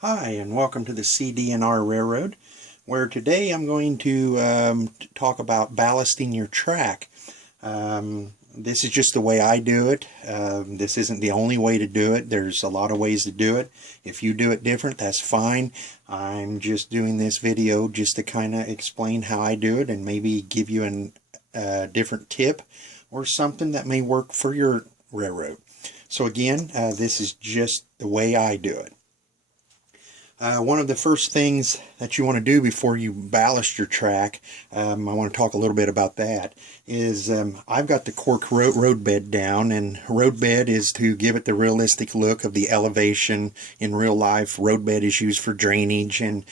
Hi, and welcome to the CD&R Railroad, where today I'm going to talk about ballasting your track. This is just the way I do it. This isn't the only way to do it. There's a lot of ways to do it. If you do it different, that's fine. I'm just doing this video just to kind of explain how I do it and maybe give you a different tip or something that may work for your railroad. So again, this is just the way I do it. One of the first things that you want to do before you ballast your track, I want to talk a little bit about that, is I've got the cork road bed down, and road bed is to give it the realistic look of the elevation in real life. Road bed is used for drainage and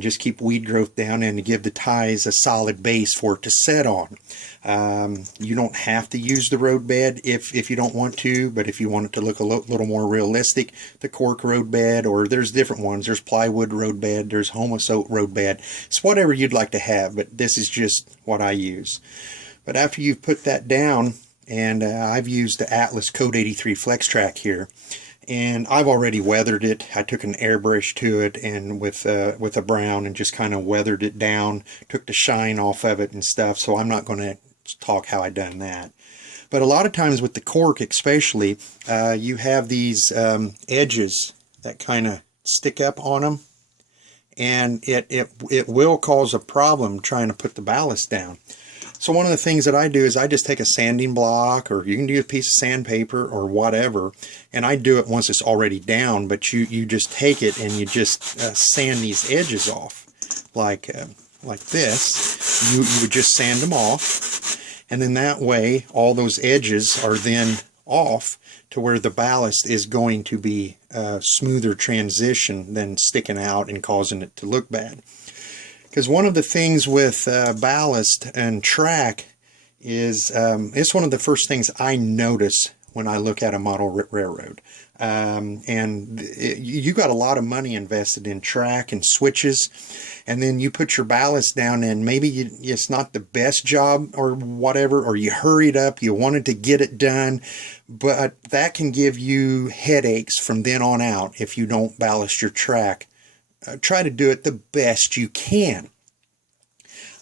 just keep weed growth down and to give the ties a solid base for it to set on. You don't have to use the road bed if you don't want to, but if you want it to look a little more realistic, the cork road bed, or there's different ones. There's plywood road bed, there's homosote road bed. It's whatever you'd like to have, but this is just what I use. But after you've put that down, and I've used the Atlas Code 83 Flex Track here, and I've already weathered it. I took an airbrush to it and with a brown and just kind of weathered it down, took the shine off of it and stuff, so I'm not going to talk how I done that. But a lot of times with the cork especially, you have these edges that kind of stick up on them, and it will cause a problem trying to put the ballast down. So one of the things that I do is I just take a sanding block, or you can do a piece of sandpaper or whatever, and I do it once it's already down, but you just take it and you just sand these edges off like this. You would just sand them off, and then that way all those edges are then off to where the ballast is going to be a smoother transition than sticking out and causing it to look bad. Because one of the things with ballast and track is it's one of the first things I notice when I look at a model railroad. You got a lot of money invested in track and switches, and then you put your ballast down, and maybe it's not the best job or whatever, or you hurried up, you wanted to get it done, but that can give you headaches from then on out if you don't ballast your track. Try to do it the best you can.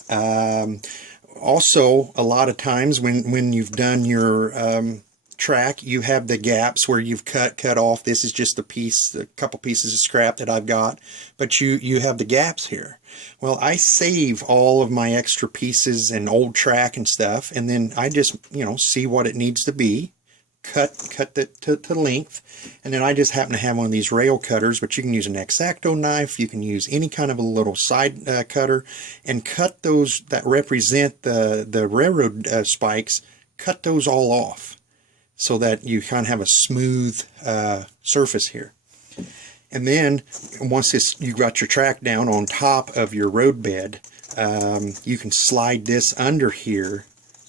Also, a lot of times when you've done your track, you have the gaps where you've cut off. This is just a couple pieces of scrap that I've got, but you have the gaps here. Well, I save all of my extra pieces and old track and stuff, and then I just see what it needs to be, cut it to length, and then I just happen to have one of these rail cutters, but you can use an X-Acto knife, you can use any kind of a little side cutter, and cut those that represent the railroad spikes, cut those all off so that you kind of have a smooth surface here. And then once you've got your track down on top of your road bed, you can slide this under here,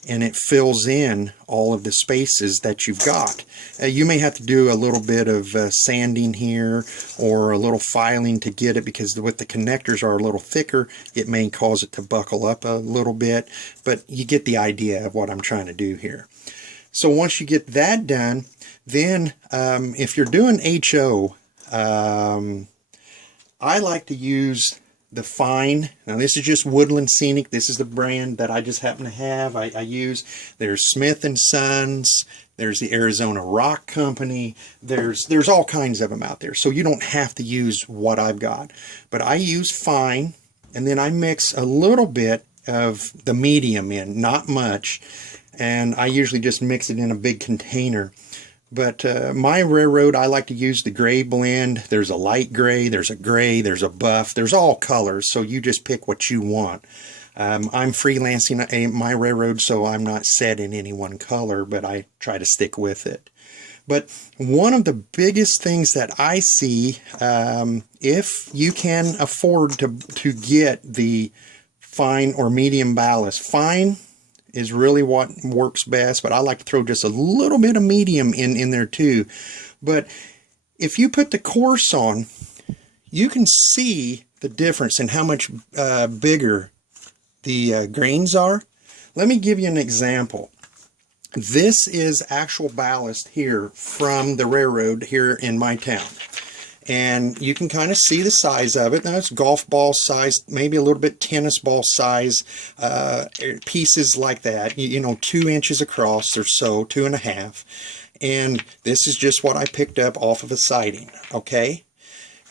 and it fills in all of the spaces that you've got. You may have to do a little bit of sanding here or a little filing to get it, because with the connectors are a little thicker, it may cause it to buckle up a little bit, but you get the idea of what I'm trying to do here. So once you get that done, then if you're doing HO, I like to use the Fine. Now this is just Woodland Scenic. This is the brand that I just happen to have. I use. There's Smith & Sons. There's the Arizona Rock Company. There's all kinds of them out there. So you don't have to use what I've got. But I use Fine, and then I mix a little bit of the medium in, not much. And I usually just mix it in a big container. But my railroad, I like to use the gray blend. There's a light gray, there's a buff, there's all colors, so you just pick what you want. I'm freelancing my railroad, so I'm not set in any one color, but I try to stick with it. But one of the biggest things that I see, if you can afford to get the fine or medium ballast, fine is really what works best, but I like to throw just a little bit of medium in there too. But if you put the coarse on, you can see the difference in how much bigger the grains are. Let me give you an example. This is actual ballast here from the railroad here in my town. and you can kind of see the size of it. Now it's golf ball size, maybe a little bit tennis ball size, pieces like that, you know, 2 inches across or so, 2.5. And this is just what I picked up off of a siding, okay?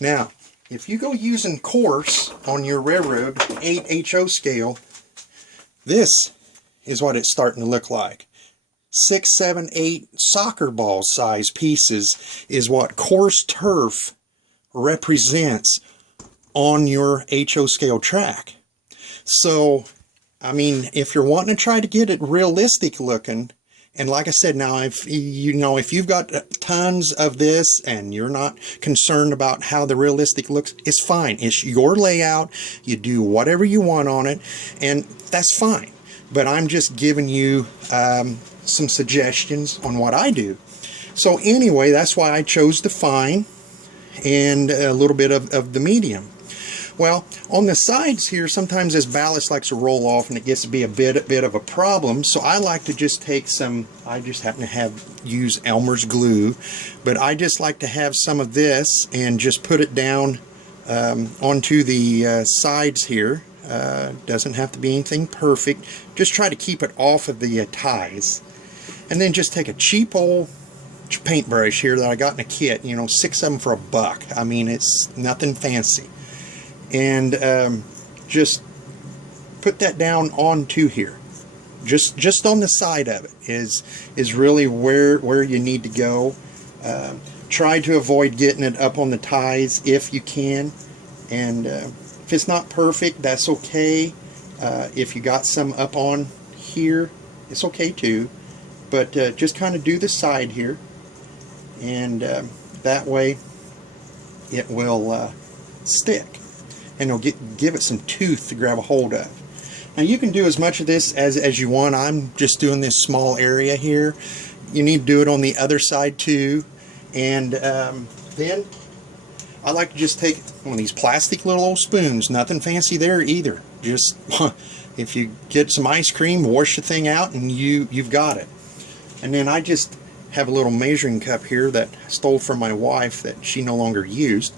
Now, if you go using coarse on your railroad 8 HO scale, this is what it's starting to look like. 6, 7, 8 soccer ball size pieces is what coarse turf represents on your HO scale track. So, I mean, if you're wanting to try to get it realistic looking, and like I said, now if you've got tons of this and you're not concerned about how the realistic looks, it's fine. It's your layout. You do whatever you want on it, and that's fine. But I'm just giving you some suggestions on what I do. So anyway, that's why I chose the fine and a little bit of the medium. Well, on the sides here, sometimes this ballast likes to roll off and it gets to be a bit of a problem. So I like to just take some, I just happen to use Elmer's glue, but I just like to have some of this and just put it down onto the sides here. Doesn't have to be anything perfect. Just try to keep it off of the ties. And then just take a cheap old paintbrush here that I got in a kit, you know, 6 of them for $1. I mean, it's nothing fancy. And just put that down onto here. Just on the side of it is really where you need to go. Try to avoid getting it up on the ties if you can. And if it's not perfect, that's okay. If you got some up on here, it's okay too. But just kind of do the side here, and that way it will stick, and it'll give it some tooth to grab a hold of. Now you can do as much of this as you want. I'm just doing this small area here. You need to do it on the other side too. And then I like to just take one of these plastic little old spoons. Nothing fancy there either. Just if you get some ice cream, wash the thing out, and you've got it. And then I just have a little measuring cup here that I stole from my wife that she no longer used.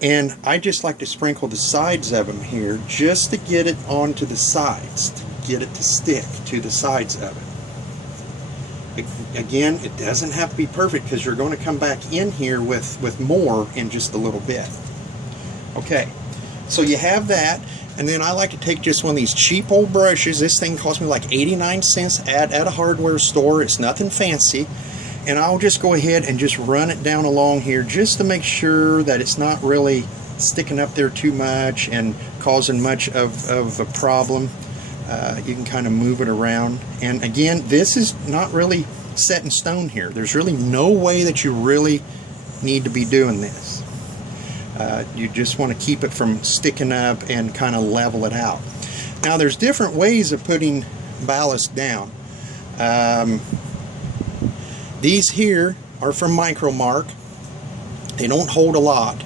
And I just like to sprinkle the sides of them here just to get it onto the sides, to get it to stick to the sides of it. Again, it doesn't have to be perfect because you're going to come back in here with more in just a little bit. Okay, so you have that. And then I like to take just one of these cheap old brushes. This thing cost me like 89 cents at a hardware store. It's nothing fancy. And I'll just go ahead and just run it down along here just to make sure that it's not really sticking up there too much and causing much of a problem. You can kind of move it around. And again, this is not really set in stone here. There's really no way that you really need to be doing this. You just want to keep it from sticking up and kind of level it out. Now there's different ways of putting ballast down. These here are from Micromark. They don't hold a lot,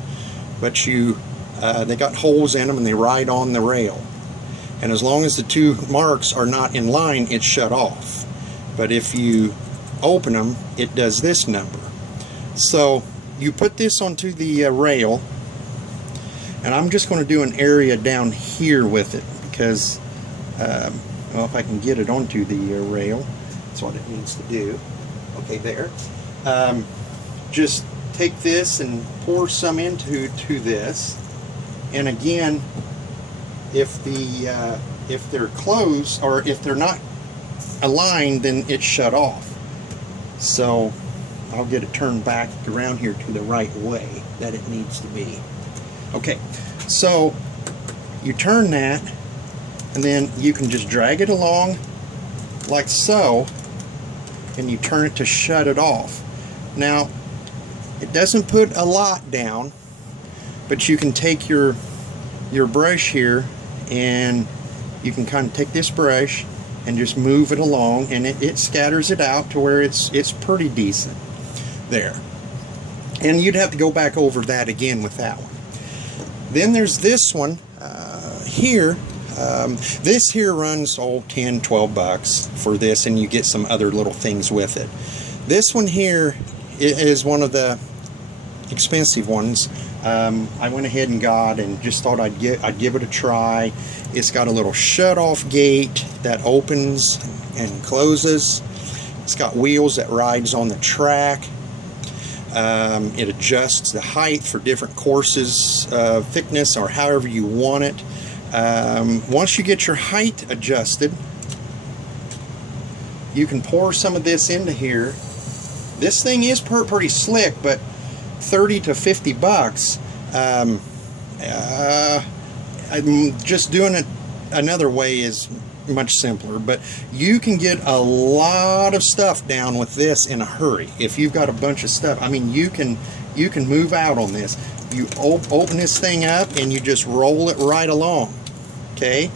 but they got holes in them and they ride on the rail. And as long as the two marks are not in line, it's shut off. But if you open them, it does this number. So you put this onto the rail, and I'm just going to do an area down here with it because, well, if I can get it onto the rail, that's what it needs to do. Okay, there. Just take this and pour some into this, and again, if they're closed or if they're not aligned, then it's shut off. So I'll get it turned back around here to the right way that it needs to be. Okay, so you turn that, and then you can just drag it along like so, and you turn it to shut it off. Now, it doesn't put a lot down, but you can take your brush here, and you can kind of take this brush and just move it along, and it scatters it out to where it's pretty decent there. And you'd have to go back over that again with that one. Then there's this one here. This here runs $10-12 for this, and you get some other little things with it. This one here is one of the expensive ones. I went ahead and got and just thought I'd give it a try. It's got a little shut-off gate that opens and closes. It's got wheels that rides on the track. It adjusts the height for different courses, thickness, or however you want it. Once you get your height adjusted, you can pour some of this into here. This thing is pretty slick, but 30 to 50 bucks. I'm just doing it another way is much simpler, but you can get a lot of stuff down with this in a hurry. If you've got a bunch of stuff, I mean, you can move out on this. You open this thing up and you just roll it right along. Okay,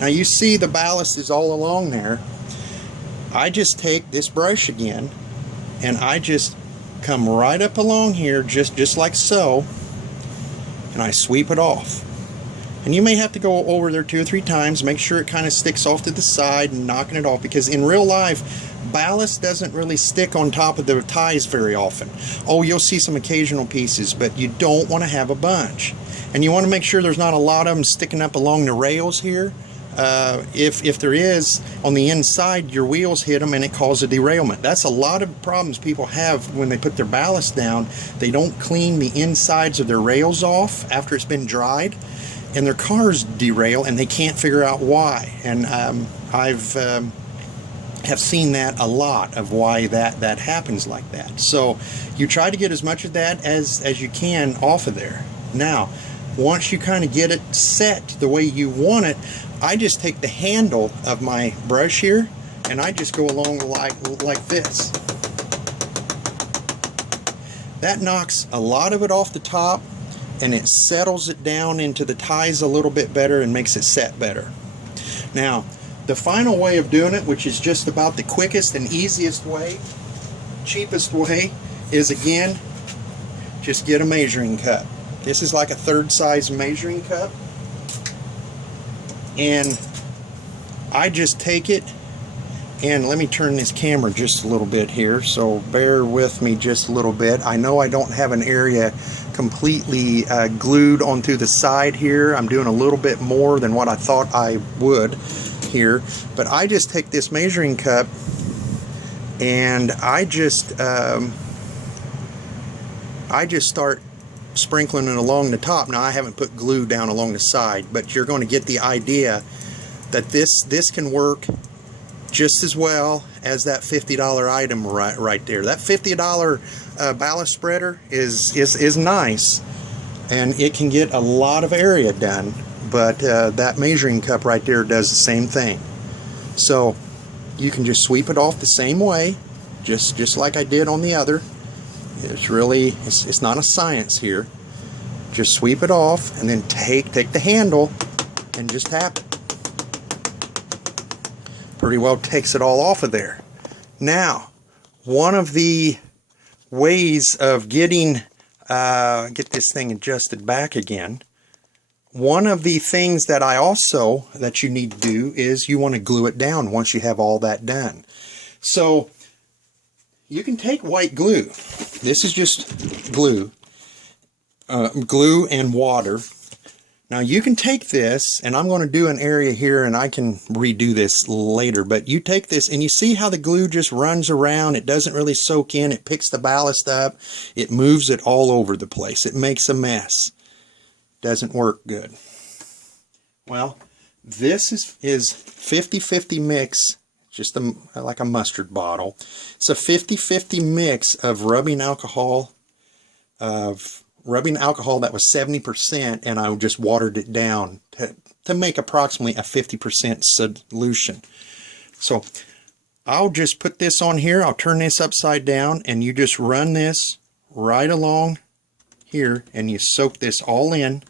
now you see the ballast is all along there. I just take this brush again and I just come right up along here, just like so, and I sweep it off. And you may have to go over there 2 or 3 times, make sure it kind of sticks off to the side and knocking it off, because in real life ballast doesn't really stick on top of the ties very often. Oh, you'll see some occasional pieces, but you don't want to have a bunch. And you want to make sure there's not a lot of them sticking up along the rails here. If there is, on the inside, your wheels hit them and it causes a derailment. That's a lot of problems people have when they put their ballast down. They don't clean the insides of their rails off after it's been dried, and their cars derail and they can't figure out why. And I've have seen that a lot, of why that happens like that. So you try to get as much of that as you can off of there. Now, once you kind of get it set the way you want it, I just take the handle of my brush here and I just go along like this. That knocks a lot of it off the top, and it settles it down into the ties a little bit better and makes it set better. Now, the final way of doing it, which is just about the quickest and easiest way, cheapest way, is again, just get a measuring cup. This is like a 3rd size measuring cup, and I just take it, and let me turn this camera just a little bit here, so bear with me just a little bit. I know I don't have an area completely glued onto the side here. I'm doing a little bit more than what I thought I would here, but I just take this measuring cup and I just start sprinkling it along the top. Now, I haven't put glue down along the side, but you're going to get the idea that this can work just as well as that $50 item right there. That $50 ballast spreader is nice, and it can get a lot of area done, but that measuring cup right there does the same thing. So you can just sweep it off the same way, just like I did on the other. It's not a science here. Just sweep it off and then take the handle and just tap it. Pretty well takes it all off of there. Now, one of the ways of getting get this thing adjusted back again, one of the things that you need to do is you want to glue it down once you have all that done. So you can take white glue. This is just glue and water. Now you can take this, and I'm going to do an area here and I can redo this later, but you take this and you see how the glue just runs around. It doesn't really soak in. It picks the ballast up. It moves it all over the place. It makes a mess. Doesn't work good. Well, this is 50-50 mix, just like a mustard bottle. It's a 50-50 mix of rubbing alcohol that was 70%, and I just watered it down to make approximately a 50% solution. So I'll just put this on here. I'll turn this upside down, and you just run this right along here, and you soak this all in.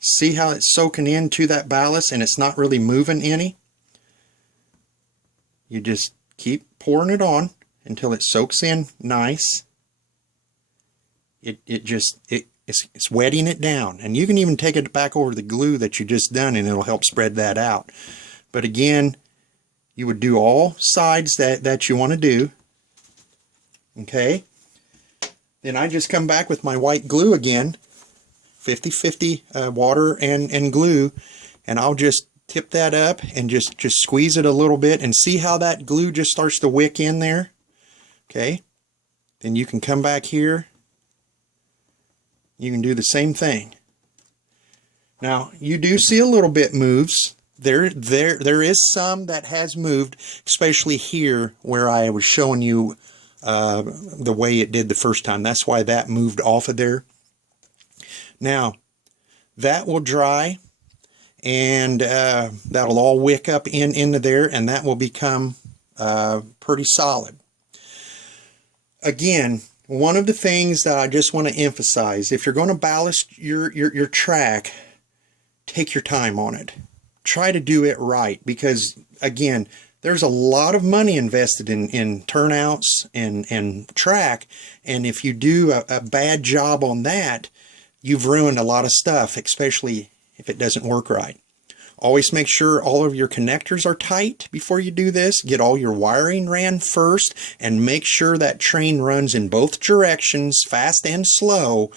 See how it's soaking into that ballast, and it's not really moving any? You just keep pouring it on until it soaks in nice. It's wetting it down, and you can even take it back over the glue that you just done and it'll help spread that out. But again, you would do all sides that you want to do. Okay, Then I just come back with my white glue again, 50-50 water and glue, and I'll just tip that up and just squeeze it a little bit, and see how that glue just starts to wick in there. Okay, then you can come back here, you can do the same thing. Now you do see a little bit moves. There is some that has moved, especially here where I was showing you the way it did the first time. That's why that moved off of there. Now that will dry, and that'll all wick up into there, and that will become pretty solid. Again, one of the things that I just want to emphasize, if you're going to ballast your track, take your time on it. Try to do it right, because again, there's a lot of money invested in turnouts and track, and if you do a bad job on that, you've ruined a lot of stuff, especially if it doesn't work right. Always make sure all of your connectors are tight before you do this. Get all your wiring ran first, and make sure that train runs in both directions, fast and slow,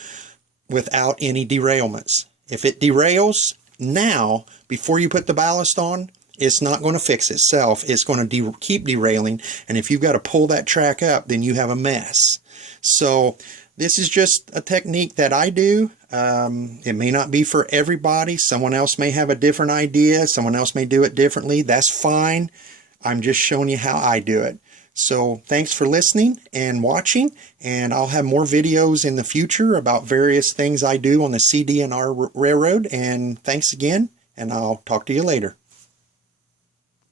without any derailments. If it derails now, before you put the ballast on, it's not going to fix itself. It's going to keep derailing, and if you've got to pull that track up, then you have a mess. So this is just a technique that I do. It may not be for everybody. Someone else may have a different idea. Someone else may do it differently. That's fine. I'm just showing you how I do it. So thanks for listening and watching, and I'll have more videos in the future about various things I do on the CD&R Railroad. And thanks again, and I'll talk to you later.